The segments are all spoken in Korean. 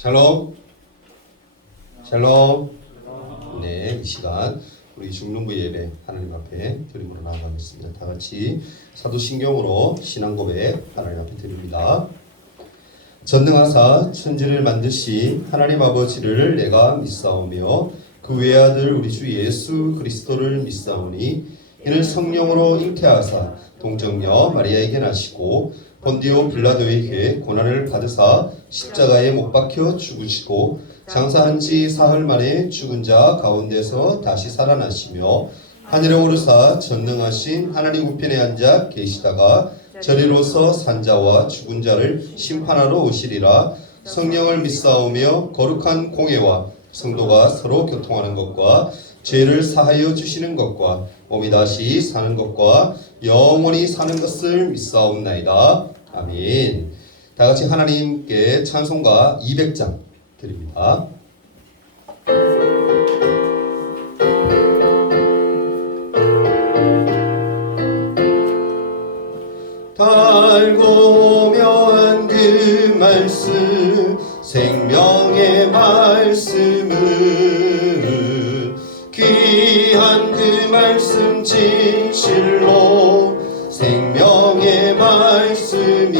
샬롬. 샬롬. 네, 이 시간 우리 중론부 예배 하나님 앞에 드림으로 나아가겠습니다. 다 같이 사도신경으로 신앙 고백 하나님 앞에 드립니다. 전능하사 천지를 만드신 하나님 아버지를 내가 믿사오며 그 외아들 우리 주 예수 그리스도를 믿사오니 이는 성령으로 잉태하사 동정녀 마리아에게 나시고 본디오 빌라도에게 고난을 받으사 십자가에 못 박혀 죽으시고 장사한 지 사흘 만에 죽은 자 가운데서 다시 살아나시며 하늘에 오르사 전능하신 하나님 우편에 앉아 계시다가 저리로서 산자와 죽은 자를 심판하러 오시리라. 성령을 믿사오며 거룩한 공회와 성도가 서로 교통하는 것과 죄를 사하여 주시는 것과 몸이 다시 사는 것과 영원히 사는 것을 믿사옵나이다. 아멘. 다 같이 하나님께 찬송가 200장 드립니다. 달고 묘한 그 말씀 생명의 말씀을 귀한 그 말씀 진실로 생명의 말씀이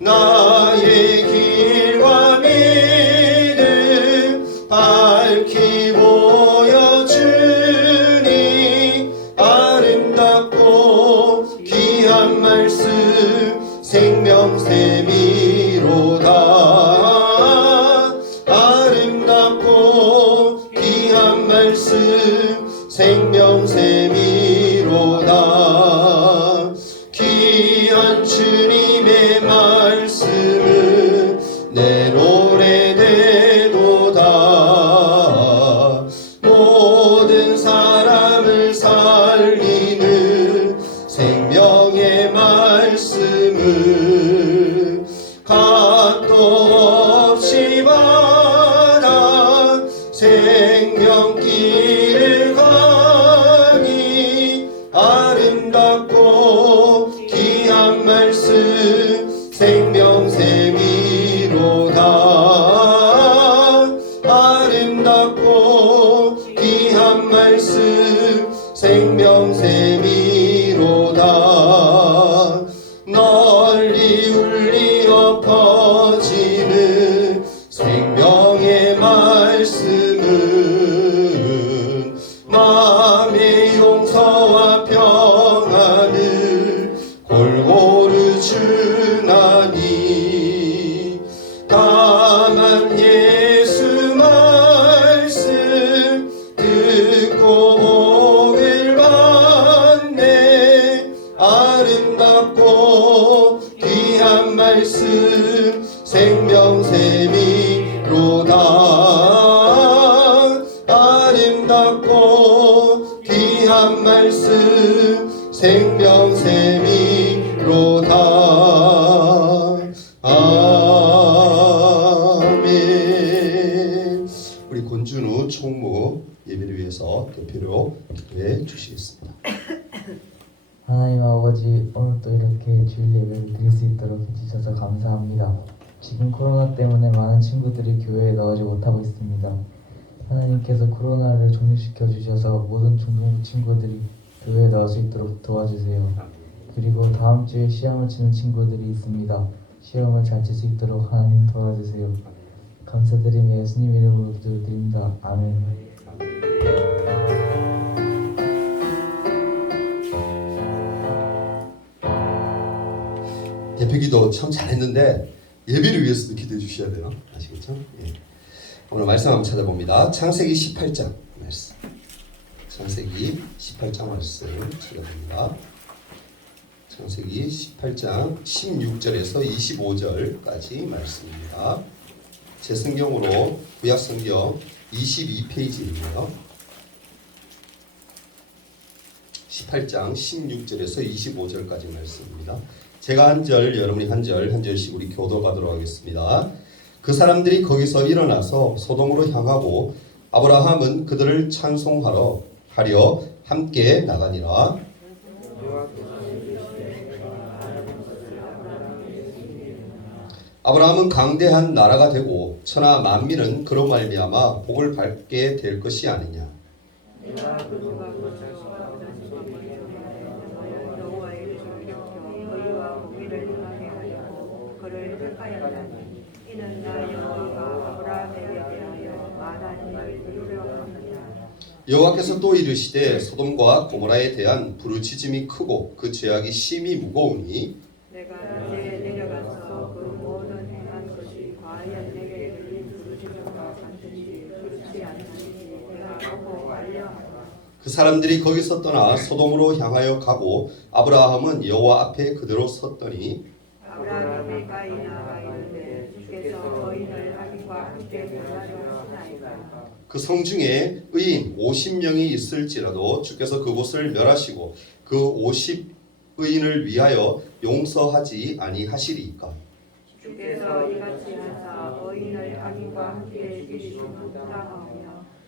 나의 길과 믿음 밝히 보여주니 아름답고 귀한 말씀 생명샘이로다. 아름답고 귀한 말씀 생명샘이로다. 귀한 주님의 말씀은 내 노래 되도다. 모든 사람을 살리는 생명의 말씀을 값도 없이 받아 생명길을 가니 아름답고 귀한 말씀 생명샘이로다. 아름답고 귀한 말씀 생명샘이로다. 널리 울리어 퍼지는 생명의 말씀은 마음의 용서와 평안을 골고루 주나니 다만 예수 말씀 듣고 복을 받네. 아름답고 귀한 말씀 생명샘이로다. 아름답고 귀한 말씀 생명샘이로다. 아멘. 우리 권준우 총무 예배를 위해서 대표로 기도해 주시겠습니다. 하나님 아버지, 오늘 또 이렇게 주일 예배를 드릴 수 있도록 해주셔서 감사합니다. 지금 코로나 때문에 많은 친구들이 교회에 나오지 못하고 있습니다. 하나님께서 코로나를 종식시켜 주셔서 모든 중동부 친구들이 교회에 나올 수 있도록 도와주세요. 그리고 다음 주에 시험을 치는 친구들이 있습니다. 시험을 잘 칠 수 있도록 하나님 도와주세요. 감사드리며 예수님 이름으로 기도드립니다. 아멘. 대표기도 참 잘했는데 예배를 위해서도 기도해 주셔야 돼요. 아시겠죠? 예. 오늘 말씀 한번 찾아봅니다. 창세기 18장 말씀. 창세기 18장 말씀 찾아봅니다. 창세기 18장 16절에서 25절까지 말씀입니다. 제 성경으로 구약성경 22페이지이고요. 18장 16절에서 25절까지 말씀입니다. 제가 한 절, 여러분이 한 절, 한 절씩 우리 교도가도록 하겠습니다. 그 사람들이 거기서 일어나서 소돔으로 향하고 아브라함은 그들을 찬송하러 함께 나가니라. 아브라함은 강대한 나라가 되고 천하 만민은 그로 말미암아 복을 받게 될 것이 아니냐. 내가 그가 거처와 여호와의 주께서 의와 공의를 행하게 하려고 그를 택하였나니 이는 나 여호와가 아브라함에게 대하여 말한 일을 이루려 함이라. 여호와께서 또 이르시되 소돔과 고모라에 대한 부르짖음이 크고 그 죄악이 심히 무거우니 내가 이제 내려가서 그 모든 행한 것이 과연 내게 들린 부르짖음과 같은지 그렇지 않은지 내가 보고 알려 하노라. 그 사람들이 거기서 떠나 소돔으로 향하여 가고 아브라함은 여호와 앞에 그대로 섰더니 아브라함이 가이나가 이르되 주께서 거인을 악인과 함께 멸하려 하시나이까. 그 성 중에 의인 50명이 있을지라도 주께서 그곳을 멸하시고 그 50의인을 위하여 용서하지 아니하시리이까. 주께서 이같이 하사 의인을 악인과 함께 죽이시면 부당하며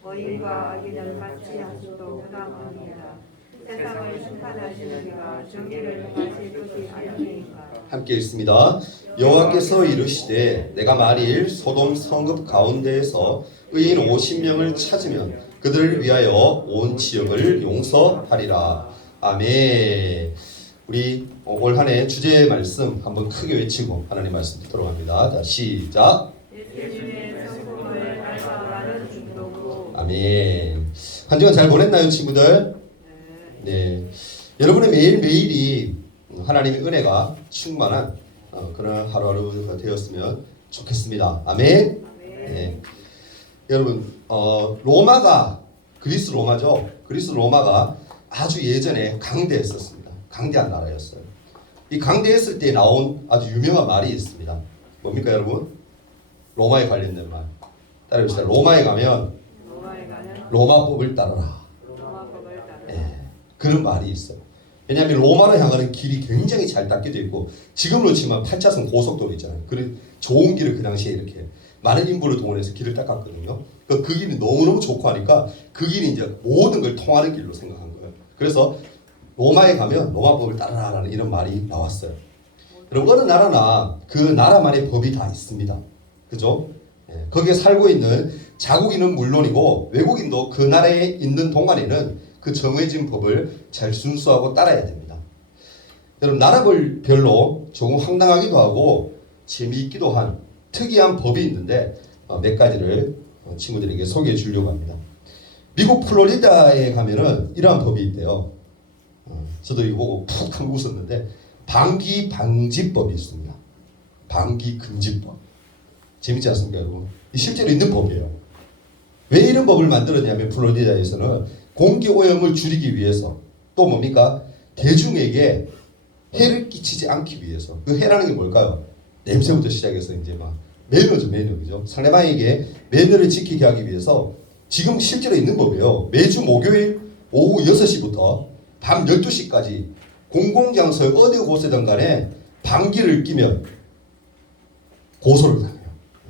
의인과 악인을 같이 하시도 부당하니라. 세상을 심판하시는 이가 정의를 행하실 것이 아니니까. 함께 읽습니다. 여호와께서 이르시되 내가 만일 소돔 성읍 가운데에서 의인 50명을 찾으면 그들을 위하여 온 지역을 용서하리라. 아멘. 우리 올 한 해 주제의 말씀 한번 크게 외치고 하나님 말씀 듣도록 합니다. 자, 시작. 예수님의 성품을 닮아가는 중도고. 아멘. 한 주간 잘 보냈나요, 친구들? 네. 여러분의 매일매일이 하나님의 은혜가 충만한 그런 하루하루가 되었으면 좋겠습니다. 아멘. 네. 여러분, 로마가 그리스 로마죠. 그리스 로마가 아주 예전에 강대했었습니다. 강대한 나라였어요. 이 강대했을 때 나온 아주 유명한 말이 있습니다. 뭡니까, 여러분? 로마에 관련된 말. 따라해봅시다. 로마에 가면 로마법을 따르라. 예, 그런 말이 있어요. 왜냐하면 로마로 향하는 길이 굉장히 잘 닦여져 있고 지금으로 치면 8차선 고속도로 있잖아요. 그 좋은 길을 그 당시에 이렇게 많은 인부를 동원해서 길을 닦았거든요. 그 길이 너무너무 좋고 하니까 그 길이 이제 모든 걸 통하는 길로 생각한 거예요. 그래서 로마에 가면 로마법을 따르라라는 이런 말이 나왔어요. 여러분, 어느 나라나 그 나라만의 법이 다 있습니다. 그죠? 예, 거기에 살고 있는 자국인은 물론이고 외국인도 그 나라에 있는 동안에는 그 정해진 법을 잘 순수하고 따라야 됩니다. 여러분, 나라별로 조금 황당하기도 하고 재미있기도 한 특이한 법이 있는데 몇 가지를 친구들에게 소개해 주려고 합니다. 미국 플로리다에 가면은 이러한 법이 있대요. 저도 이거 보고 푹 하고 웃었는데 방귀 방지법이 있습니다. 방귀 금지법. 재밌지 않습니까, 여러분? 실제로 있는 법이에요. 왜 이런 법을 만들었냐면 플로리다에서는 공기 오염을 줄이기 위해서 또 뭡니까? 대중에게 해를 끼치지 않기 위해서. 그 해라는 게 뭘까요? 냄새부터 시작해서 이제 막 매너죠, 매너. 그죠? 상대방에게 매너를 지키게 하기 위해서 지금 실제로 있는 법이에요. 매주 목요일 오후 6시부터 밤 12시까지 공공장소에 어디 곳에든 간에 방귀를 끼면 고소를 당해요.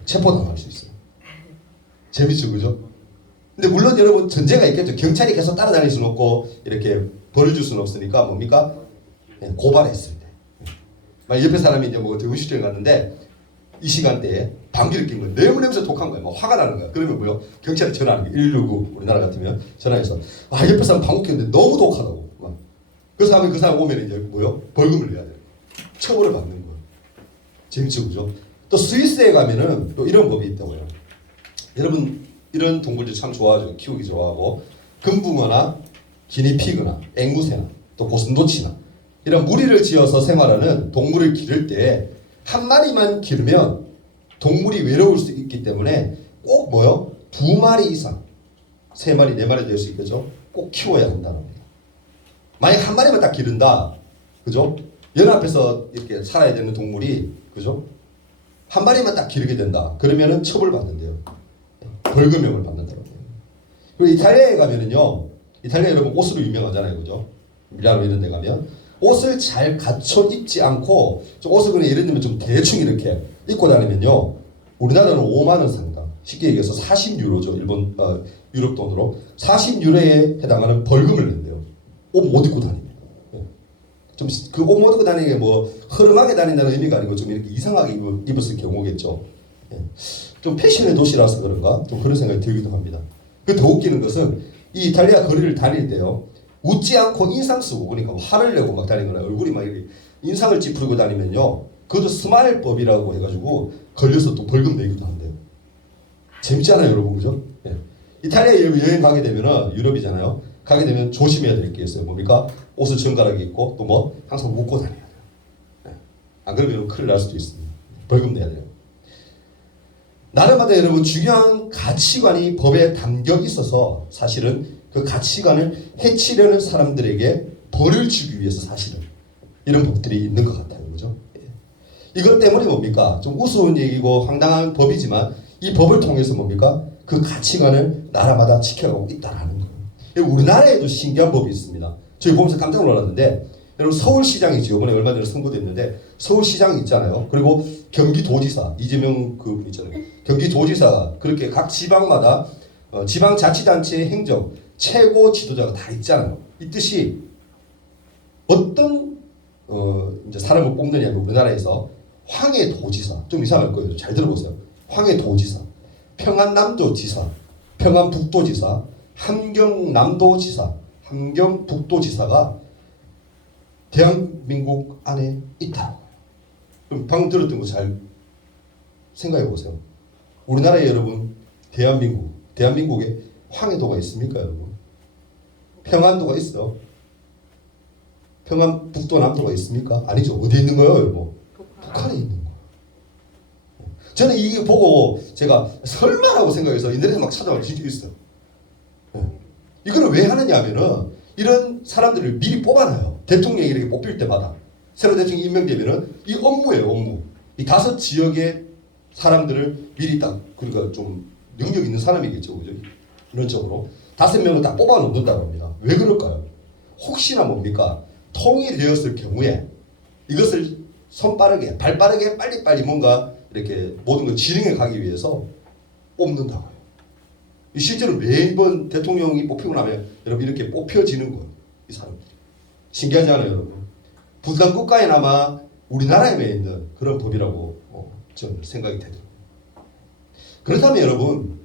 체포당할 수 있어요. 재밌죠, 그죠? 근데 물론 여러분 전제가 있겠죠. 경찰이 계속 따라다닐 수는 없고 이렇게 벌을 줄 수는 없으니까 뭡니까? 고발했을 때. 만약 옆에 사람이 이제 뭐 대구시청에 갔는데 이 시간대에 방귀를 낀 거예요. 너무너무 독한 거예요. 막 화가 나는 거예요. 그러면 뭐요? 경찰에 전화하는 거예요. 119 우리나라 같으면 전화해서 옆에 사람 방귀 꼈는데 너무 독하다고. 막. 그래서 하면 그 사람 오면 이제 뭐요? 벌금을 내야 돼요. 처벌을 받는 거예요. 재밌죠, 그죠? 또 스위스에 가면은 또 이런 법이 있다고요. 여러분 이런 동물들 참 좋아하죠. 키우기 좋아하고 금붕어나 기니피그나 앵무새나 또 고슴도치나 이런 무리를 지어서 생활하는 동물을 기를 때 한 마리만 기르면 동물이 외로울 수 있기 때문에 꼭 뭐요? 2마리 이상 3마리, 4마리 될 수 있겠죠? 꼭 키워야 한다는 겁니다. 만약 한 마리만 딱 기른다, 그죠? 연합해서 이렇게 살아야 되는 동물이, 그죠? 한 마리만 딱 기르게 된다. 그러면은 처벌받는데요. 벌금형을 받는다고 해요. 그리고 이탈리아에 가면은요, 이탈리아 여러분 옷으로 유명하잖아요, 그죠? 밀라노 이런 데 가면 옷을 잘 갖춰 입지 않고 옷을 그냥 예를 들면 좀 대충 이렇게 입고 다니면요, 우리나라는 5만 원 상당, 쉽게 얘기해서 40유로죠. 일본 유럽 돈으로 40유로에 해당하는 벌금을 낸대요. 옷 못 입고 다니면. 좀 그 옷 못 입고 다니는 게 뭐 허름하게 다닌다는 의미가 아니고 좀 이렇게 이상하게 입었을 경우겠죠. 예. 좀 패션의 도시라서 그런가 좀 그런 생각이 들기도 합니다. 그 더 웃기는 것은 이 이탈리아 거리를 다닐 때요 웃지 않고 인상 쓰고 그러니까 화를 내고 막 다니거나 얼굴이 막 이렇게 인상을 찌푸리고 다니면요 그것도 스마일법이라고 해가지고 걸려서 또 벌금 내기도 한대요. 재밌잖아요 여러분 그죠? 예. 이탈리아 여행 가게 되면은 유럽이잖아요. 가게 되면 조심해야 될 게 있어요. 뭡니까? 옷을 정갈하게 입고 또 뭐 항상 묶고 다녀야 돼요. 예. 안 그러면 큰일 날 수도 있습니다. 벌금 내야 돼요. 나라마다 여러분 중요한 가치관이 법에 담겨 있어서 사실은 그 가치관을 해치려는 사람들에게 벌을 주기 위해서 사실은 이런 법들이 있는 것 같아요. 그죠? 예. 이것 때문에 뭡니까? 좀 우스운 얘기고 황당한 법이지만 이 법을 통해서 뭡니까? 그 가치관을 나라마다 지켜가고 있다라는 거예요. 우리나라에도 신기한 법이 있습니다. 저희 보면서 깜짝 놀랐는데 여러분 서울시장이죠. 이번에 얼마 전에 선거됐는데 서울시장 있잖아요. 그리고 경기도지사 이재명 그분 있잖아요. 경기도지사 그렇게 각 지방마다 지방자치단체의 행정 최고 지도자가 다 있잖아요. 있듯이 어떤 이제 사람을 뽑느냐면 우리나라에서 황해도지사 좀 이상할 거예요. 잘 들어보세요. 황해도지사, 평안남도지사, 평안북도지사, 함경남도지사, 함경북도지사가 대한민국 안에 있다. 그럼 방금 들었던 거 잘 생각해 보세요. 우리나라에 여러분 대한민국에 황해도가 있습니까 여러분? 평안도가 있어. 평안북도 남도가 있습니까? 아니죠. 어디에 있는 거예요 여러분? 북한에 있는 거예요. 저는 이게 보고 제가 설마라고 생각해서 인터넷에 막 찾아보면 진짜 있어요. 이거를 왜 하느냐 하면은 이런 사람들을 미리 뽑아놔요. 대통령이 이렇게 뽑힐 때마다 새로 대통령이 임명되면은 이 업무예요 업무. 이 5 지역의 사람들을 미리 딱 그러니까 좀 능력 있는 사람이겠죠 그죠? 이런 쪽으로 5명을 딱 뽑아 놓는다고 합니다. 왜 그럴까요? 혹시나 뭡니까? 통일되었을 경우에 이것을 손빠르게 발빠르게 빨리빨리 뭔가 이렇게 모든 걸 진행해 가기 위해서 뽑는다고요. 실제로 매번 대통령이 뽑히고 나면 여러분 이렇게 뽑혀지는 거예요. 이 사람들이. 신기하지 않아요 여러분? 북한 국가에나마 우리나라에 있는 그런 법이라고 저는 생각이 되더라고요. 그렇다면 여러분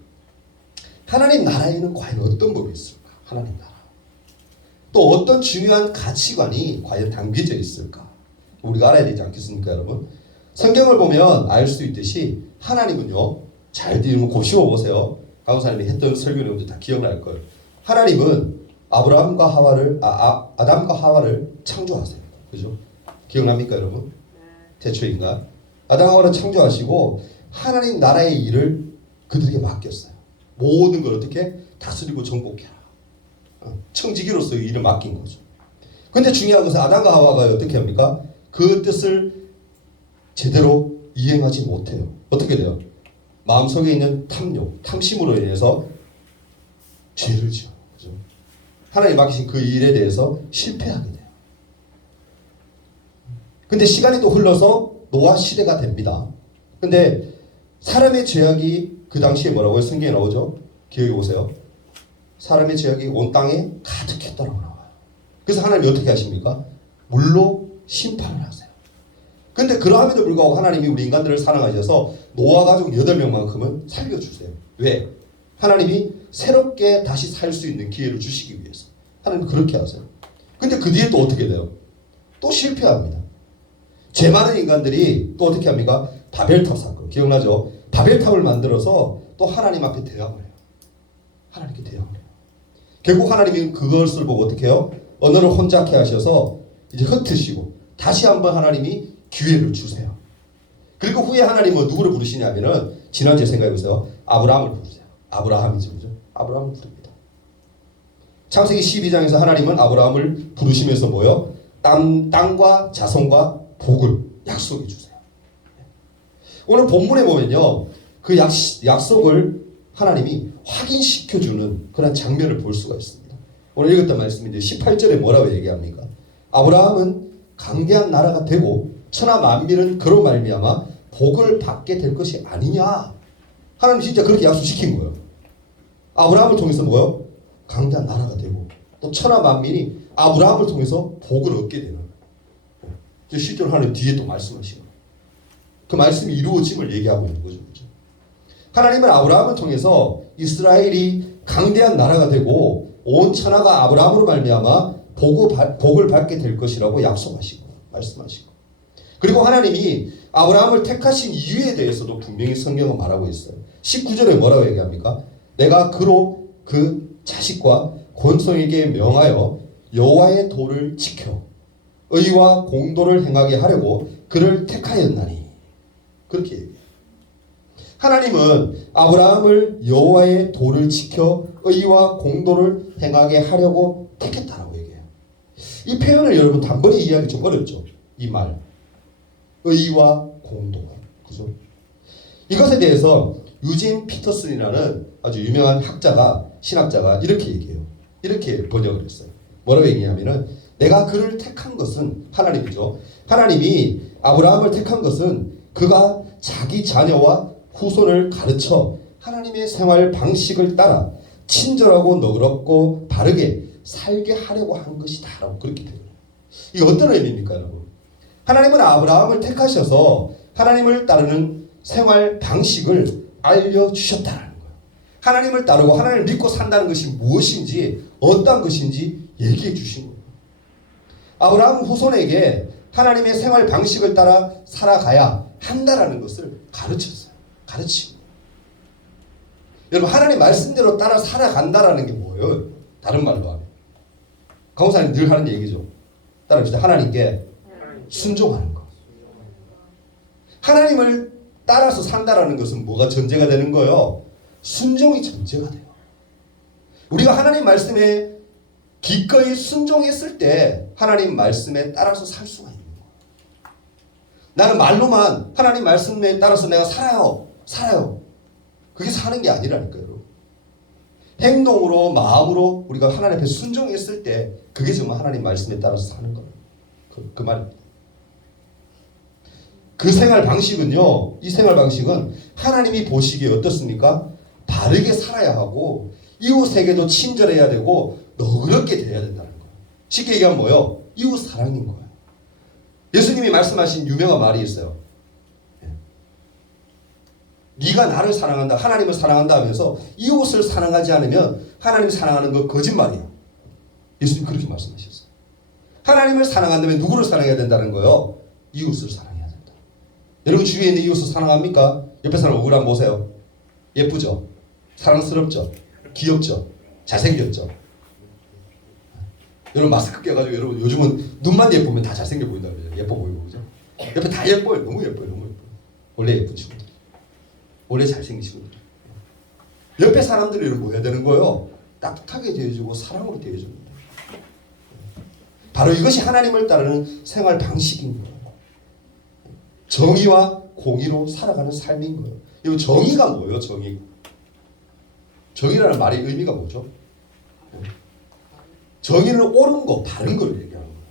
하나님 나라에는 과연 어떤 법이 있을까? 하나님 나라. 또 어떤 중요한 가치관이 과연 담겨져 있을까? 우리가 알아야 되지 않겠습니까 여러분? 성경을 보면 알 수 있듯이 하나님은요 잘 들으면 곱씹어 보세요. 강사님이 했던 설교 내용도 다 기억날 거예요. 하나님은 아담과 하와를 창조하세요. 그죠? 기억납니까 여러분? 태초인가? 아담과 하와를 창조하시고 하나님 나라의 일을 그들에게 맡겼어요. 모든 걸 어떻게 다스리고 정복해라. 청지기로서 이 일을 맡긴 거죠. 근데 중요한 것은 아담과 하와가 어떻게 합니까? 그 뜻을 제대로 이행하지 못해요. 어떻게 돼요? 마음속에 있는 탐욕, 탐심으로 인해서 죄를 지어요. 그죠? 하나님 맡기신 그 일에 대해서 실패하게 돼요. 근데 시간이 또 흘러서 노아 시대가 됩니다. 근데 사람의 죄악이 그 당시에 뭐라고요? 성경에 나오죠? 기억해 보세요. 사람의 죄악이 온 땅에 가득했다라고 나와요. 그래서 하나님이 어떻게 하십니까? 물로 심판을 하세요. 근데 그러함에도 불구하고 하나님이 우리 인간들을 사랑하셔서 노아 가족 8명만큼은 살려주세요. 왜? 하나님이 새롭게 다시 살 수 있는 기회를 주시기 위해서. 하나님은 그렇게 하세요. 근데 그 뒤에 또 어떻게 돼요? 또 실패합니다. 죄 많은 인간들이 또 어떻게 합니까? 바벨탑 사건 기억나죠? 바벨탑을 만들어서 또 하나님 앞에 대항을 해요. 하나님께 대항을 해요. 결국 하나님이 그것을 보고 어떻게 해요? 언어를 혼잡케 하셔서 이제 흩으시고 다시 한번 하나님이 기회를 주세요. 그리고 후에 하나님은 누구를 부르시냐면은 지난주에 생각해보세요. 아브라함을 부르세요. 아브라함이죠. 그죠? 아브라함을 부릅니다. 창세기 12장에서 하나님은 아브라함을 부르시면서 뭐요? 땅과 자손과 복을 약속해 주세요. 오늘 본문에 보면요. 그 약속을 하나님이 확인시켜주는 그런 장면을 볼 수가 있습니다. 오늘 읽었던 말씀인데 18절에 뭐라고 얘기합니까? 아브라함은 강대한 나라가 되고 천하 만민은 그로 말미암아 복을 받게 될 것이 아니냐. 하나님 진짜 그렇게 약속시킨 거예요. 아브라함을 통해서 뭐요? 강대한 나라가 되고 또 천하 만민이 아브라함을 통해서 복을 얻게 되는 거예요. 실제로 하나님 뒤에 또 말씀하시고 그 말씀이 이루어짐을 얘기하고 있는 거죠. 그렇죠? 하나님은 아브라함을 통해서 이스라엘이 강대한 나라가 되고 온 천하가 아브라함으로 말미암아 복을 받게 될 것이라고 약속하시고 말씀하시고 그리고 하나님이 아브라함을 택하신 이유에 대해서도 분명히 성경은 말하고 있어요. 19절에 뭐라고 얘기합니까? 내가 그로 그 자식과 권속에게 명하여 여호와의 도를 지켜 의와 공도를 행하게 하려고 그를 택하였나니. 그렇게 얘기해요. 하나님은 아브라함을 여호와의 도를 지켜 의와 공도를 행하게 하려고 택했다라고 얘기해요. 이 표현을 여러분 단번에 이해하기 좀 어렵죠. 이 말. 의와 공도. 그죠? 이것에 대해서 유진 피터슨이라는 아주 유명한 신학자가 이렇게 얘기해요. 이렇게 번역을 했어요. 뭐라고 얘기하냐면은 내가 그를 택한 것은 하나님이죠. 하나님이 아브라함을 택한 것은 그가 자기 자녀와 후손을 가르쳐 하나님의 생활 방식을 따라 친절하고 너그럽고 바르게 살게 하려고 한 것이다 라고 그렇게 돼요. 이게 어떤 의미입니까 여러분? 하나님은 아브라함을 택하셔서 하나님을 따르는 생활 방식을 알려주셨다는 거예요. 하나님을 따르고 하나님을 믿고 산다는 것이 무엇인지 어떤 것인지 얘기해 주신 거예요. 아브라함 후손에게 하나님의 생활 방식을 따라 살아가야 한다라는 것을 가르쳤어요. 가르치고. 여러분 하나님 말씀대로 따라 살아간다라는 게 뭐예요? 다른 말로 하면. 강호사님 늘 하는 얘기죠. 따라합시다. 하나님께 순종하는 것. 하나님을 따라서 산다라는 것은 뭐가 전제가 되는 거예요? 순종이 전제가 돼요. 우리가 하나님 말씀에 기꺼이 순종했을 때 하나님 말씀에 따라서 살 수가 있는 거예요. 나는 말로만 하나님 말씀에 따라서 내가 살아요. 그게 사는 게 아니라니까요. 여러분. 행동으로 마음으로 우리가 하나님 앞에 순종했을 때 그게 정말 하나님 말씀에 따라서 사는 거예요. 그 말입니다. 그 생활 방식은요. 이 생활 방식은 하나님이 보시기에 어떻습니까? 바르게 살아야 하고 이웃에게도 친절해야 되고 너그럽게 대해야 된다는 거예요. 쉽게 얘기하면 뭐예요? 이웃 사랑인 거예요. 예수님이 말씀하신 유명한 말이 있어요. 네가 나를 사랑한다, 하나님을 사랑한다 하면서 이웃을 사랑하지 않으면 하나님 사랑하는 거 거짓말이야. 예수님 그렇게 말씀하셨어요. 하나님을 사랑한다면 누구를 사랑해야 된다는 거예요? 이웃을 사랑해야 된다. 여러분 주위에 있는 이웃을 사랑합니까? 옆에 사람 얼굴 한번 보세요. 예쁘죠? 사랑스럽죠? 귀엽죠? 잘생겼죠? 여러분 마스크 껴가지고 여러분 요즘은 눈만 예쁘면 다 잘생겨 보인다 그러죠. 예뻐 보이고 그죠? 옆에 다 예뻐요. 너무 예뻐요. 원래 예쁜 친구들. 원래 잘생긴 친구들. 옆에 사람들이 뭐 해야 되는 거예요? 따뜻하게 대해주고 사랑으로 대해줍니다. 바로 이것이 하나님을 따르는 생활 방식인 거예요. 정의와 공의로 살아가는 삶인 거예요. 이 정의가 뭐예요? 정의라는 말의 의미가 뭐죠? 정의는 옳은 거, 바른 걸 얘기하는 거예요.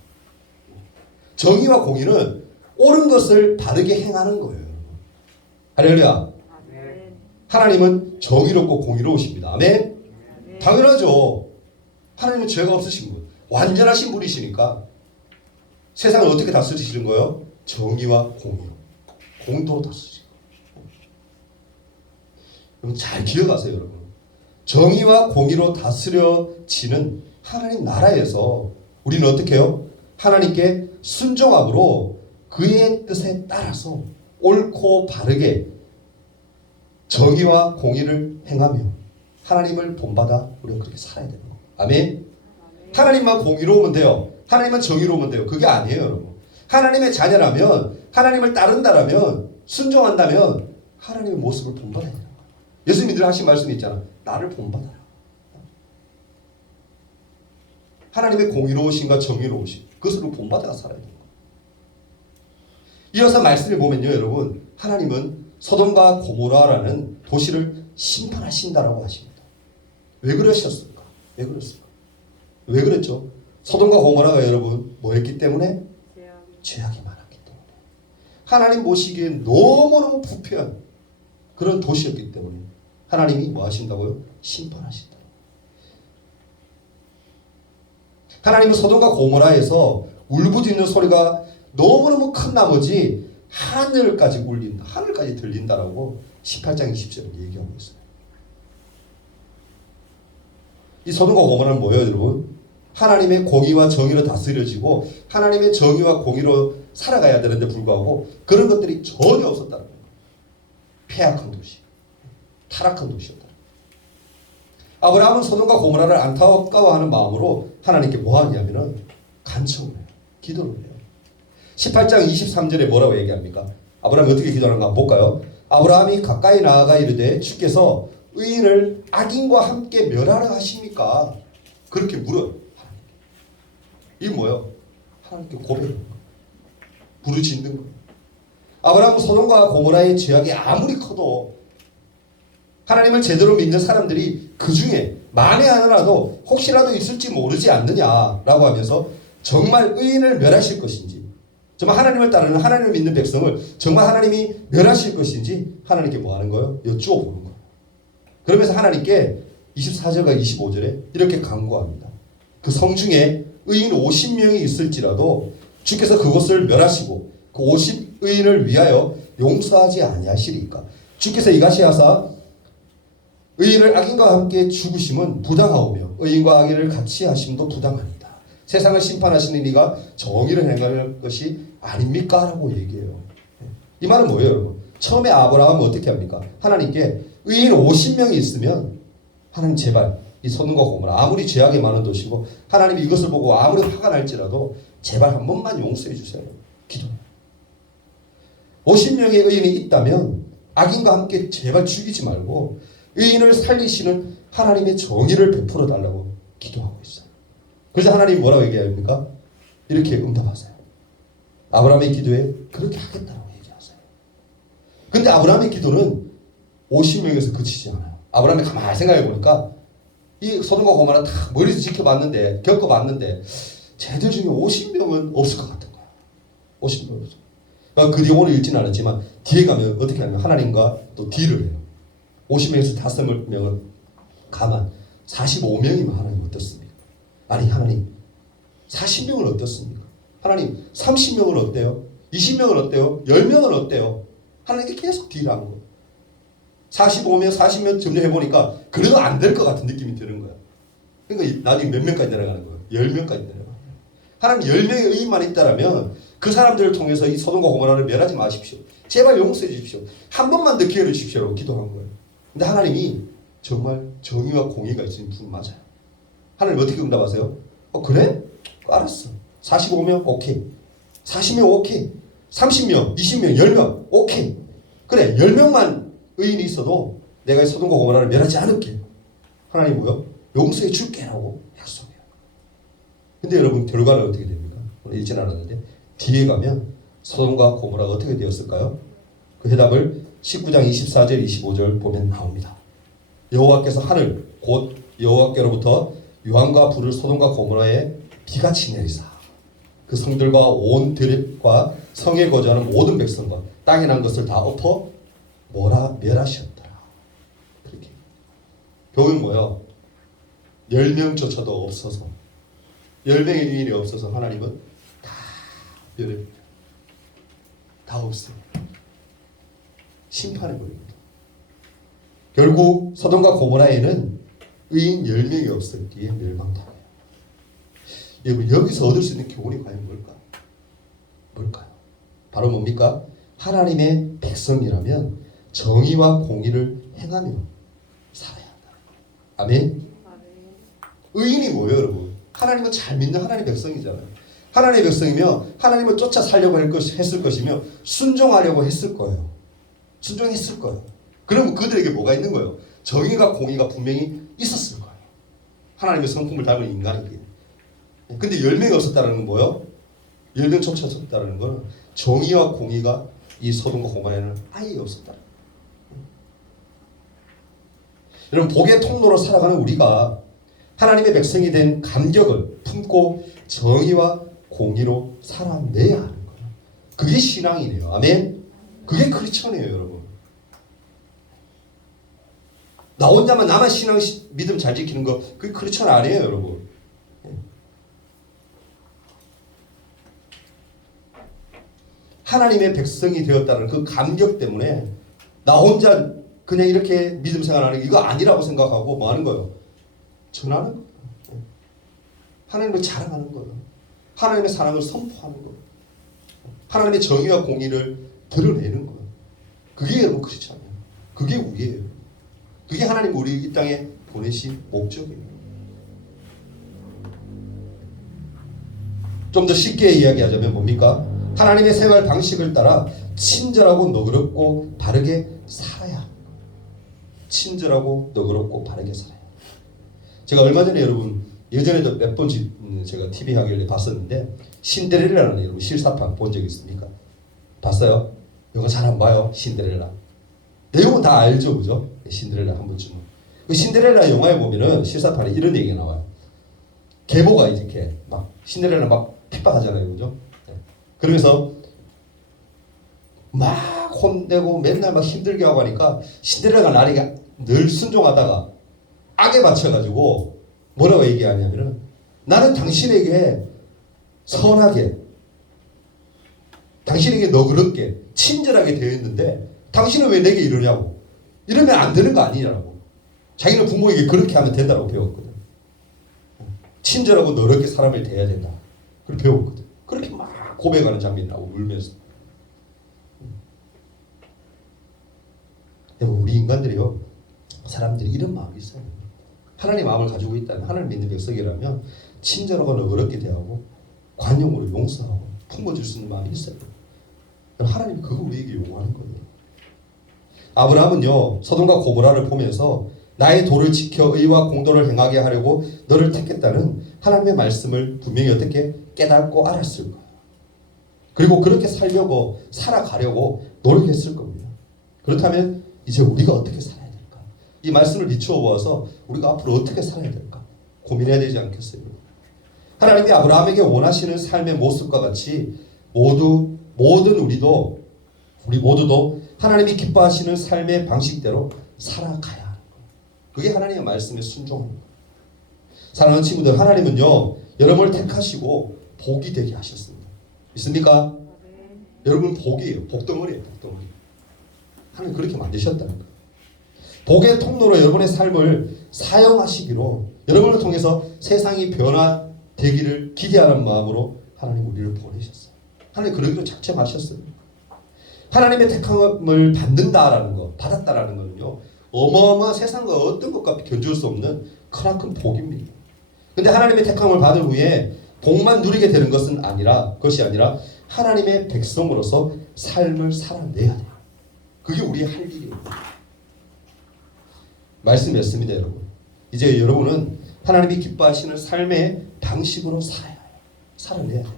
정의와 공의는 옳은 것을 바르게 행하는 거예요. 할렐루야. 하나님은 정의롭고 공의로우십니다. 아멘? 당연하죠. 하나님은 죄가 없으신 분, 완전하신 분이시니까 세상을 어떻게 다스리시는 거예요? 정의와 공의로, 공도로 다스리시는 거예요. 여러분 잘 기억하세요. 여러분. 정의와 공의로 다스려지는 하나님 나라에서 우리는 어떻게 해요? 하나님께 순종함으로 그의 뜻에 따라서 옳고 바르게 정의와 공의를 행하며 하나님을 본받아 우리가 그렇게 살아야 되는 거예요. 아멘? 하나님만 공의로우면 돼요. 하나님만 정의로우면 돼요. 그게 아니에요. 여러분. 하나님의 자녀라면 하나님을 따른다라면 순종한다면 하나님의 모습을 본받아야 돼요. 예수님이 늘 하신 말씀이 있잖아. 나를 본받아라. 하나님의 공의로우심과 정의로우심 그것으로 본받아 살아야 돼요. 이어서 말씀을 보면요. 여러분 하나님은 소돔과 고모라라는 도시를 심판하신다라고 하십니다. 왜 그러셨을까? 왜 그랬죠? 소돔과 고모라가 여러분 뭐했기 때문에? 죄악이 많았기 때문에. 하나님 보시기에 너무너무 부패한 그런 도시였기 때문에 하나님이 뭐 하신다고요? 심판하신다. 하나님은 소돔과 고모라에서 울부짖는 소리가 너무너무 큰 나머지 하늘까지 울린다. 하늘까지 들린다라고 18장 20절에 얘기하고 있어요. 이 소돔과 고모라는 뭐예요, 여러분? 하나님의 공의와 정의로 다스려지고 하나님의 정의와 공의로 살아가야 되는데 불구하고 그런 것들이 전혀 없었다는 거예요. 폐악한 도시, 타락한 도시였다. 아브라함은 소돔과 고모라를 안타까워하는 마음으로 하나님께 뭐 하냐면은 간청을 해요. 기도를 해요. 18장 23절에 뭐라고 얘기합니까? 아브라함이 어떻게 기도하는가 볼까요? 아브라함이 가까이 나아가 이르되 주께서 의인을 악인과 함께 멸하라 하십니까? 그렇게 물어요. 이게 뭐예요? 하나님께 고백하는 거예요. 부르짖는 거예요. 아브라함은 소돔과 고모라의 죄악이 아무리 커도 하나님을 제대로 믿는 사람들이 그 중에 만에 하나라도 혹시라도 있을지 모르지 않느냐라고 하면서 정말 의인을 멸하실 것인지, 정말 하나님을 따르는 하나님을 믿는 백성을 정말 하나님이 멸하실 것인지 하나님께 뭐 하는 거예요? 여쭈어보는 거예요. 그러면서 하나님께 24절과 25절에 이렇게 간구합니다. 그 성중에 의인 50명이 있을지라도 주께서 그곳을 멸하시고 그 50의인을 위하여 용서하지 아니하시리까? 주께서 이같이 하사 의인을 악인과 함께 죽으심은 부당하오며 의인과 악인을 같이 하심도 부당합니다. 세상을 심판하시는 이가 정의를 행할 것이 아닙니까? 라고 얘기해요. 이 말은 뭐예요, 여러분? 처음에 아브라함은 어떻게 합니까? 하나님께 의인 50명이 있으면 하나님 제발 이 소돔과 고모라 아무리 죄악이 많은 도시고 하나님이 이것을 보고 아무리 화가 날지라도 제발 한 번만 용서해 주세요. 기도해요. 50명의 의인이 있다면 악인과 함께 제발 죽이지 말고 의인을 살리시는 하나님의 정의를 베풀어 달라고 기도하고 있어요. 그래서 하나님이 뭐라고 얘기합니까? 이렇게 응답하세요. 아브라함의 기도에 그렇게 하겠다고 얘기하세요. 근데 아브라함의 기도는 50명에서 그치지 않아요. 아브라함이 가만히 생각해 보니까 이 소돔과 고모라 다 머리에서 지켜봤는데 겪어봤는데 쟤들 중에 50명은 없을 것 같은 거야. 50명 없어. 그러니까 그 내용을 읽지는 않았지만 뒤에 가면 어떻게 하냐면 하나님과 또 딜을 해요. 50명에서 5명은 가만 45명이면 하나님 어떻습니까? 아니 하나님 40명은 어떻습니까? 하나님 30명은 어때요? 20명은 어때요? 10명은 어때요? 하나님께 계속 딜하는 거예요. 45명, 40명 점령해보니까 그래도 안 될 것 같은 느낌이 드는 거야. 그러니까 나중에 몇 명까지 내려가는 거예요? 10명까지 내려가는 거예요. 하나님 10명의 의인만 있다라면 그 사람들을 통해서 이 소돔과 고모라를 멸하지 마십시오. 제발 용서해 주십시오. 한 번만 더 기회를 주십시오라고 기도한 거예요. 근데 하나님이 정말 정의와 공의가 있으신 분 맞아요. 하나님 어떻게 응답하세요? 그래? 알았어. 45명? 오케이. 40명? 오케이. 30명, 20명, 10명? 오케이. 그래, 10명만 의인이 있어도 내가 이 소돔과 고모라를 멸하지 않을게. 하나님 뭐요? 용서해 줄게라고 약속해요. 근데 여러분 결과는 어떻게 됩니까? 오늘 읽진 않았는데 뒤에 가면 소돔과 고모라가 어떻게 되었을까요? 그 해답을 19장 24절 25절 보면 나옵니다. 여호와께서 하늘 곧 여호와께로부터 유황과 불을 소돔과 고모라에 비같이 내리사 그 성들과 온 들과 성에 거주하는 모든 백성과 땅에 난 것을 다 엎어 멸하셨더라. 그렇게 결국은 뭐예요? 10명조차도 없어서 10명의 유인이 없어서 하나님은 다 멸합니다. 다 없어요. 심판해버립니다. 결국 소돔과 고모라에는 의인 10명이 없었기에 멸망당해요. 여러분 여기서 얻을 수 있는 교훈이 과연 뭘까요? 바로 뭡니까? 하나님의 백성이라면 정의와 공의를 행하며 살아야 한다. 아멘. 의인이 뭐예요, 여러분? 하나님을 잘 믿는 하나님의 백성이잖아요. 하나님의 백성이며 하나님을 쫓아 살려고 했을 것이며 순종하려고 했을 거예요. 순종했을 거예요. 그럼 그들에게 뭐가 있는 거예요? 정의가 공의가 분명히 있었을 거예요. 하나님의 성품을 닮은 인간이기에. 근데 10명이 없었다는 건 뭐예요? 10명 쫓아섰다는 건 정의와 공의가 이 소돔과 고모라에는 아예 없었다. 여러분 복의 통로로 살아가는 우리가 하나님의 백성이 된 감격을 품고 정의와 공의로 살아내야 하는 거예요. 그게 신앙이네요. 아멘. 그게 크리스천이에요, 여러분. 나 혼자만 나만 신앙 믿음 잘 지키는 거 그게 크리스천 아니에요, 여러분. 하나님의 백성이 되었다는 그 감격 때문에 나 혼자 그냥 이렇게 믿음 생활하는 게 이거 아니라고 생각하고 뭐 하는 거예요? 전하는 거예요. 하나님을 자랑하는 거예요. 하나님의 사랑을 선포하는 거예요. 하나님의 정의와 공의를 드러내는 거예요. 그게 여러분 크리스찬이에요. 그게 우리예요. 그게 하나님 우리 이 땅에 보내신 목적이에요. 좀 더 쉽게 이야기하자면 뭡니까? 하나님의 생활 방식을 따라 친절하고 너그럽고 바르게 살아야 합니다. 친절하고 너그럽고 바르게 살아야 합니다. 제가 얼마 전에 여러분 예전에도 몇 번 제가 TV 하길래 봤었는데 신데렐라라는 여러분 실사판 본 적 있습니까? 봤어요? 이거 잘 안 봐요. 신데렐라. 내용은 다 알죠, 그죠? 신데렐라 한 번쯤은. 그 신데렐라 영화에 보면은 실사판에 이런 얘기가 나와요. 계모가 이렇게 막 신데렐라 막 핍박하잖아요, 그죠? 그러면서 막 혼내고 맨날 막 힘들게 하고 하니까 신데렐라가 나리가 늘 순종하다가 악에 맞춰가지고 뭐라고 얘기하냐면은 나는 당신에게 선하게 당신에게 너그럽게 친절하게 되어 있는데 당신은 왜 내게 이러냐고. 이러면 안 되는 거 아니냐고. 자기는 부모에게 그렇게 하면 된다고 배웠거든. 친절하고 너그럽게 사람을 대해야 된다. 그렇게 배웠거든. 그렇게 막 고백하는 장면이 나오고 울면서. 우리 인간들이요, 사람들이 이런 마음이 있어요. 하나님의 마음을 가지고 있다면, 하나님 믿는 백성이라면 친절하고 너그럽게 대하고 관용으로 용서하고 품어줄 수 있는 마음이 있어요. 하나님이 그거 우리에게 요구하는 거예요. 아브라함은요, 소돔과 고모라를 보면서 나의 도를 지켜 의와 공도를 행하게 하려고 너를 택했다는 하나님의 말씀을 분명히 어떻게 깨닫고 알았을 거예요. 그리고 그렇게 살려고 살아가려고 노력했을 겁니다. 그렇다면 이제 우리가 어떻게 살아야 될까? 이 말씀을 비추어 보아서 우리가 앞으로 어떻게 살아야 될까? 고민해야 되지 않겠어요? 하나님이 아브라함에게 원하시는 삶의 모습과 같이 우리 모두도 하나님이 기뻐하시는 삶의 방식대로 살아가야 하는 거예요. 그게 하나님의 말씀에 순종하는 거예요. 사랑하는 친구들, 하나님은요, 여러분을 택하시고 복이 되게 하셨습니다. 믿습니까? 여러분 복이에요. 복덩어리예요. 복덩어리. 하나님 그렇게 만드셨다는 거예요. 복의 통로로 여러분의 삶을 사용하시기로 여러분을 통해서 세상이 변화되기를 기대하는 마음으로 하나님 우리를 보내셨어요. 하나님 그러기로 작정하셨어요. 하나님의 택함을 받았다라는 거는요, 어마어마한 세상과 어떤 것과 견줄 수 없는 크나큰 복입니다. 근데 하나님의 택함을 받은 후에 복만 누리게 되는 것이 아니라 하나님의 백성으로서 삶을 살아내야 돼요. 그게 우리의 할 일이에요. 말씀이었습니다, 여러분. 이제 여러분은 하나님이 기뻐하시는 삶의 방식으로 살아내야 돼요.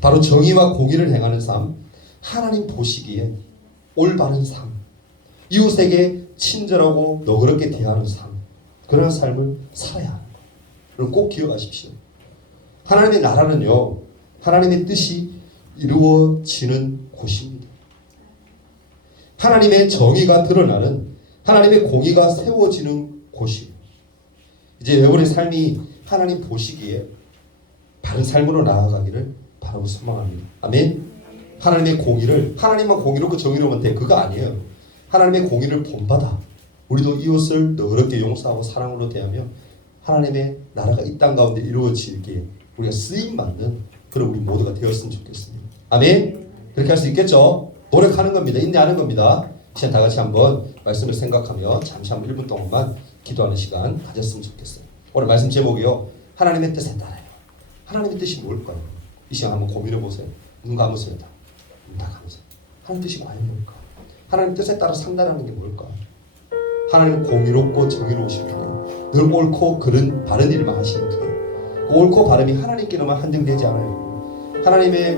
바로 정의와 공의를 행하는 삶, 하나님 보시기에 올바른 삶, 이웃에게 친절하고 너그럽게 대하는 삶, 그런 삶을 살아야 합니다. 여러분 꼭 기억하십시오. 하나님의 나라는요, 하나님의 뜻이 이루어지는 곳입니다. 하나님의 정의가 드러나는, 하나님의 공의가 세워지는 곳이에요. 이제 여러분의 삶이 하나님 보시기에 바른 삶으로 나아가기를 바라고 소망합니다. 아멘. 하나님의 공의를, 하나님만 공의롭고 정의로우면 돼, 그거 아니에요. 하나님의 공의를 본받아 우리도 이웃을 너그럽게 용서하고 사랑으로 대하며 하나님의 나라가 이 땅 가운데 이루어지기에 우리가 쓰임받는 그런 우리 모두가 되었으면 좋겠습니다. 아멘. 그렇게 할 수 있겠죠? 노력하는 겁니다. 인내하는 겁니다. 시간 다 같이 한번 말씀을 생각하며 잠시 한 1분 동안만 기도하는 시간 가졌으면 좋겠어요. 오늘 말씀 제목이요, 하나님의 뜻에 따라요. 하나님의 뜻이 뭘까요? 이 시간 한번 고민해 보세요. 눈 감으세요. 눈 다 감으세요. 하나님 뜻이 과연 뭘까? 하나님 뜻에 따라 산다는 게 뭘까? 하나님은 공의롭고 정의로우신 분이에요. 늘 옳고 바른 일만 하시는 분이에요. 그 옳고 바름이 하나님께로만 한정되지 않아요. 하나님의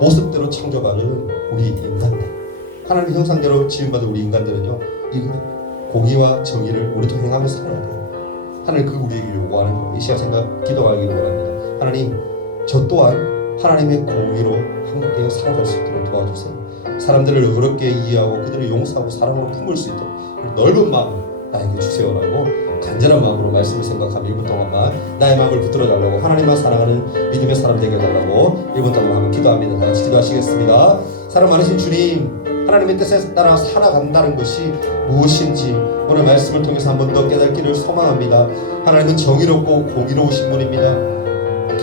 모습대로 창조받은 우리 인간들, 하나님의 형상대로 지음받은 우리 인간들은요, 이 공의와 정의를 우리도 행하며 살아야 돼요. 하나님 그거 우리에게 요구하는 거예요. 이 시간 기도하기를 원합니다. 하나님, 저 또한 하나님의 공의로 함께 살아갈 수 있도록 도와주세요. 사람들을 어렵게 이해하고 그들을 용서하고 사랑으로 품을 수 있도록 넓은 마음 나에게 주세요라고 간절한 마음으로 말씀을 생각하며 1분 동안만 나의 마음을 붙들어 달라고, 하나님만 사랑하는 믿음의 사람 되게 해달라고 1분 동안 한번 기도합니다. 다 같이 기도하시겠습니다. 사랑 많으신 주님, 하나님의 뜻에 따라 살아간다는 것이 무엇인지 오늘 말씀을 통해서 한 번 더 깨닫기를 소망합니다. 하나님은 정의롭고 공의로우신 분입니다.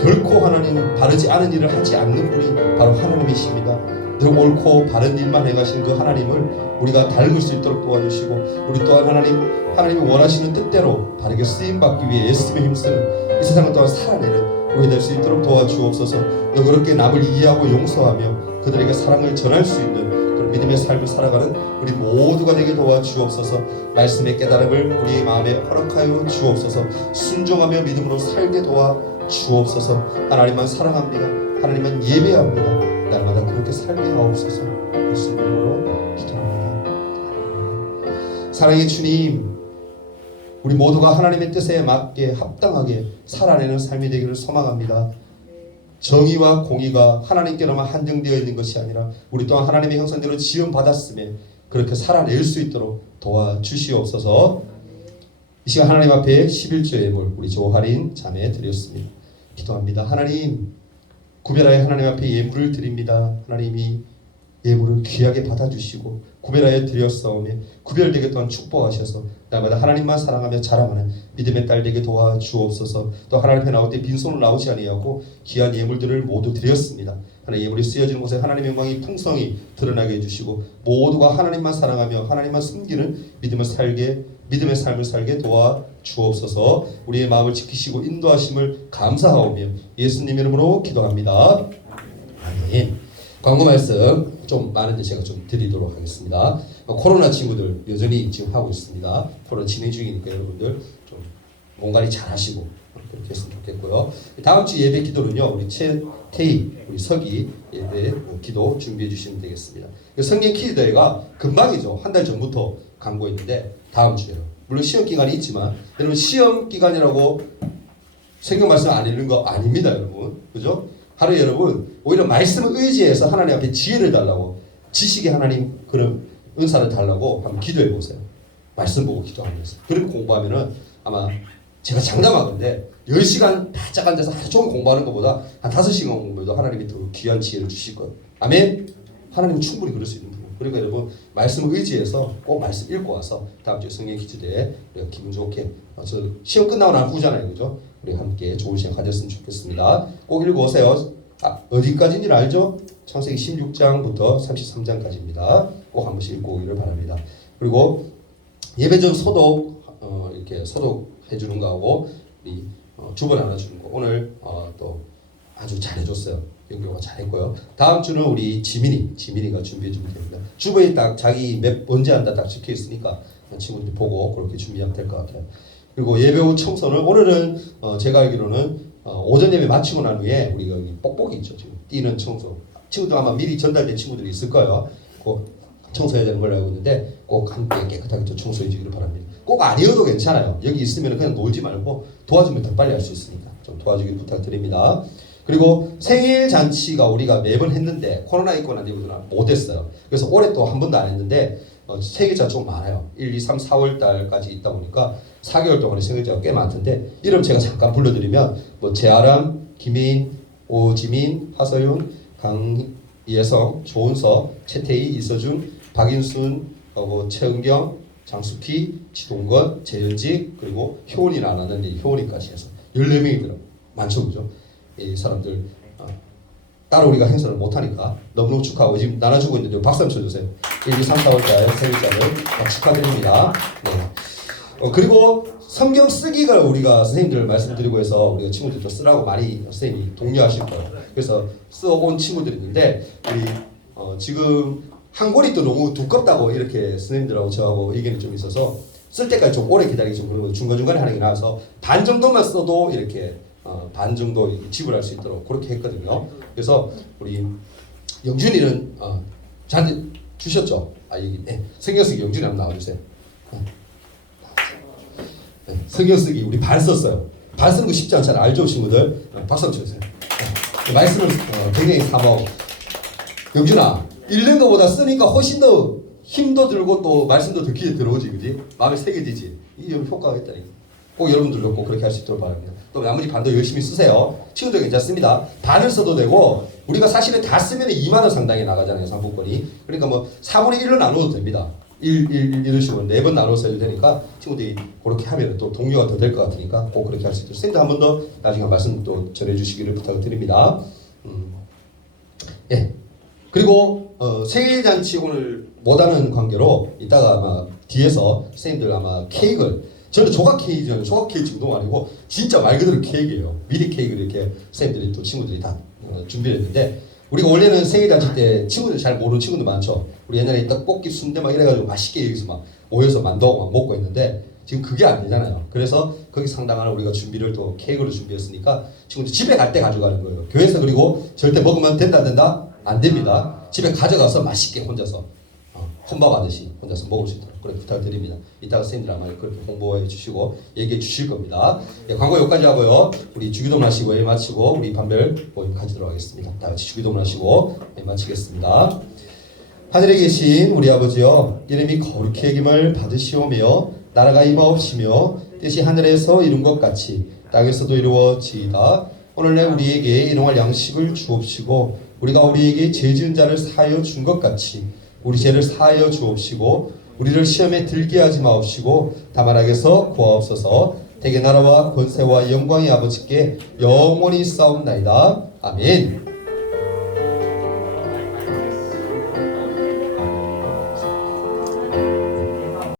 결코 하나님 바르지 않은 일을 하지 않는 분이 바로 하나님이십니다. 늘 옳고 바른 일만 해가시는 그 하나님을 우리가 닮을 수 있도록 도와주시고, 우리 또한 하나님이 원하시는 뜻대로 바르게 쓰임받기 위해 애쓰며 힘쓰는 이 세상을 또한 살아내는 우리 될 수 있도록 도와주옵소서. 너그럽게 남을 이해하고 용서하며 그들에게 사랑을 전할 수 있는 그런 믿음의 삶을 살아가는 우리 모두가 되게 도와주옵소서. 말씀의 깨달음을 우리의 마음에 허락하여 주옵소서. 순종하며 믿음으로 살게 도와주옵소서. 하나님만 사랑합니다. 하나님만 예배합니다. 날마다 그렇게 살게 하옵소서. 예수 이름으로 기도합니다. 사랑의 주님, 우리 모두가 하나님의 뜻에 맞게 합당하게 살아내는 삶이 되기를 소망합니다. 정의와 공의가 하나님께로만 한정되어 있는 것이 아니라 우리 또한 하나님의 형상대로 지음받았음에 그렇게 살아낼 수 있도록 도와주시옵소서. 이 시간 하나님 앞에 11조의 예물 우리 조할인 자매 드렸습니다. 기도합니다. 하나님, 구별하여 하나님 앞에 예물을 드립니다. 하나님이 예물을 귀하게 받아주시고 구별하여 드렸사오며 구별되게 또한 축복하셔서 날마다 하나님만 사랑하며 자랑하는 믿음의 딸 되게 도와주옵소서. 또 하나님 앞에 나올 때 빈손으로 나오지 아니하고 귀한 예물들을 모두 드렸습니다. 하나님 예물이 쓰여지는 곳에 하나님의 영광이 풍성히 드러나게 해주시고 모두가 하나님만 사랑하며 하나님만 숨기는 믿음의 삶을 살게 도와주옵소서. 우리의 마음을 지키시고 인도하심을 감사하오며 예수님 이름으로 기도합니다. 아멘. 광고 말씀 좀 많은데 제가 좀 드리도록 하겠습니다. 코로나 친구들 여전히 지금 하고 있습니다. 코로나 진행 중이니까 여러분들 좀 몸관리 잘 하시고 그렇게 했으면 좋겠고요. 다음 주 예배 기도는요, 우리 최태희 우리 서기 예배 기도 준비해 주시면 되겠습니다. 성경 퀴즈 대회가 금방이죠. 한 달 전부터 광고했는데 다음 주에요. 물론 시험 기간이 있지만 여러분 시험 기간이라고 성경 말씀 안 읽는 거 아닙니다, 여러분. 그죠? 하루 여러분 오히려 말씀을 의지해서 하나님 앞에 지혜를 달라고, 지식의 하나님 그런 은사를 달라고 한번 기도해 보세요. 말씀 보고 기도하면서. 그렇게 공부하면은 아마 제가 장담하건데 10시간 바짝 앉아서 하루 종일 공부하는 것보다 한 5시간 공부해도 하나님이 더 귀한 지혜를 주실 거예요. 아멘. 하나님은 충분히 그럴 수 있는 분이에요. 그러니까 여러분 말씀을 의지해서 꼭 말씀 읽고 와서 다음 주에 성경 퀴즈대에 우리가 기분 좋게 저 시험 끝나고 난 후잖아요, 그죠? 우리 함께 좋은 시간 가졌으면 좋겠습니다. 꼭 읽고 오세요. 어디까지인지 알죠? 창세기 16장부터 33장까지입니다. 꼭 한 번씩 읽고 오기를 바랍니다. 그리고 예배 전 소독 이렇게 소독해 주는 거하고 우리 주번 나눠주는 거 오늘 또 아주 잘해줬어요. 영교가 잘했고요. 다음 주는 우리 지민이가 준비해 주면 됩니다. 주번이 딱 자기 언제 한다 딱 적혀 있으니까 친구들이 보고 그렇게 준비하면 될 것 같아요. 그리고 예배 후 청소는 오늘은 제가 알기로는 오전 예배 마치고 난 후에 우리가 여기 뽁뽁이 있죠. 지금 뛰는 청소. 친구들 아마 미리 전달된 친구들이 있을 거예요. 꼭 청소해야 되는 걸 알고 있는데 꼭 함께 깨끗하게 또 청소해 주기를 바랍니다. 꼭 아니어도 괜찮아요. 여기 있으면 그냥 놀지 말고 도와주면 더 빨리 할 수 있으니까 좀 도와주길 부탁드립니다. 그리고 생일 잔치가 우리가 매번 했는데 코로나 있고 난 뒤부터는 못했어요. 그래서 올해 또 한 번도 안 했는데 생일자 좀 많아요. 1, 2, 3, 4월 달까지 있다 보니까 4개월 동안에 생일자가 꽤 많던데 이름 제가 잠깐 불러드리면 재아람, 김인, 오지민, 하서윤, 강예성, 조은서, 최태희, 이서준, 박인순, 최은경, 장숙희, 지동건, 재현직, 그리고 효원이 나왔는데 효원이까지 해서 14명이더라고요. 많죠, 그죠? 이 사람들 따로 우리가 행사를 못하니까 너무너무 축하하고 지금 나눠주고 있는데 박수 한번 쳐주세요. 1, 2, 3, 4월달 생일자를 축하드립니다. 네. 그리고 성경 쓰기가 우리가 선생님들 말씀드리고 해서 우리가 친구들도 쓰라고 많이 선생님이 독려하실 거예요. 그래서 써온 친구들이 있는데 우리 지금 한 권이 또 너무 두껍다고 이렇게 선생님들하고 저하고 의견이 좀 있어서 쓸 때까지 좀 오래 기다리기 좀 그러고 중간중간에 하는 게 나와서 반 정도만 써도 이렇게 반 정도 지불할 수 있도록 그렇게 했거든요. 그래서 우리 영준이는 저한테 주셨죠? 여기 네. 성경 쓰기 영준이 한번 나와주세요. 네. 성경 쓰기 우리 반 썼어요. 반 쓰는 거 쉽지 않잖아요. 알죠, 친구들? 박수 한번 쳐주세요. 네. 말씀을 굉장히 사모하고 영준아, 읽는 것보다 쓰니까 훨씬 더 힘도 들고 또 말씀도 더 귀에 들어오지, 그지? 마음에 새겨지지. 이 효과가 있다니까. 꼭 여러분들도 꼭 그렇게 할 수 있도록 바랍니다. 또 나머지 반도 열심히 쓰세요. 친구들 괜찮습니다. 반을 써도 되고 우리가 사실은 다 쓰면 2만 원 상당히 나가잖아요. 상품권이. 그러니까 뭐 4분의 1로 나눠도 됩니다. 1 이런 식으로 4번 나눠서 해도 되니까 친구들이 그렇게 하면 또 동료가 더 될 것 같으니까 꼭 그렇게 할 수 있도록 선생님도 한 번 더 나중에 말씀 또 전해주시기를 부탁을 드립니다. 예. 그리고 생일잔치 오늘 못하는 관계로 이따가 아마 뒤에서 선생님들 아마 케이크를 저는 조각 케이크는 조각 케이크 정도가 아니고 진짜 말 그대로 케이크예요. 미리 케이크를 이렇게 선생님들이 또 친구들이 다 준비를 했는데 우리가 원래는 생일잔치 때 친구들 잘 모르는 친구들 많죠. 우리 옛날에 떡볶이 순대 막 이래가지고 맛있게 여기서 막 모여서 만두하고 막 먹고 있는데 지금 그게 아니잖아요. 그래서 거기 상당한 우리가 준비를 또 케이크를 준비했으니까 친구들 집에 갈 때 가져가는 거예요. 교회에서 그리고 절대 먹으면 된다? 안 됩니다. 집에 가져가서 맛있게 혼자서 혼밥하듯이 혼자서 먹을 수 있도록 그렇게 부탁드립니다. 이따가 선생님들 아마 그렇게 홍보해 주시고 얘기해 주실 겁니다. 예, 광고 여기까지 하고요. 우리 주기도문 하시고 예 마치고 우리 반별 모임 가지도록 하겠습니다. 다 같이 주기도문 하시고 예 마치겠습니다. 하늘에 계신 우리 아버지여, 이름이 거룩히 여김을 받으시오며 나라가 임하옵시며 뜻이 하늘에서 이룬 것 같이 땅에서도 이루어지이다. 오늘날 우리에게 일용할 양식을 주옵시고 우리가 우리에게 죄 지은 자를 사하여 준 것 같이 우리 죄를 사하여 주옵시고 우리를 시험에 들게 하지 마옵시고 다만 악에서 구하옵소서. 대개 나라와 권세와 영광의 아버지께 영원히 싸움나이다. 아멘.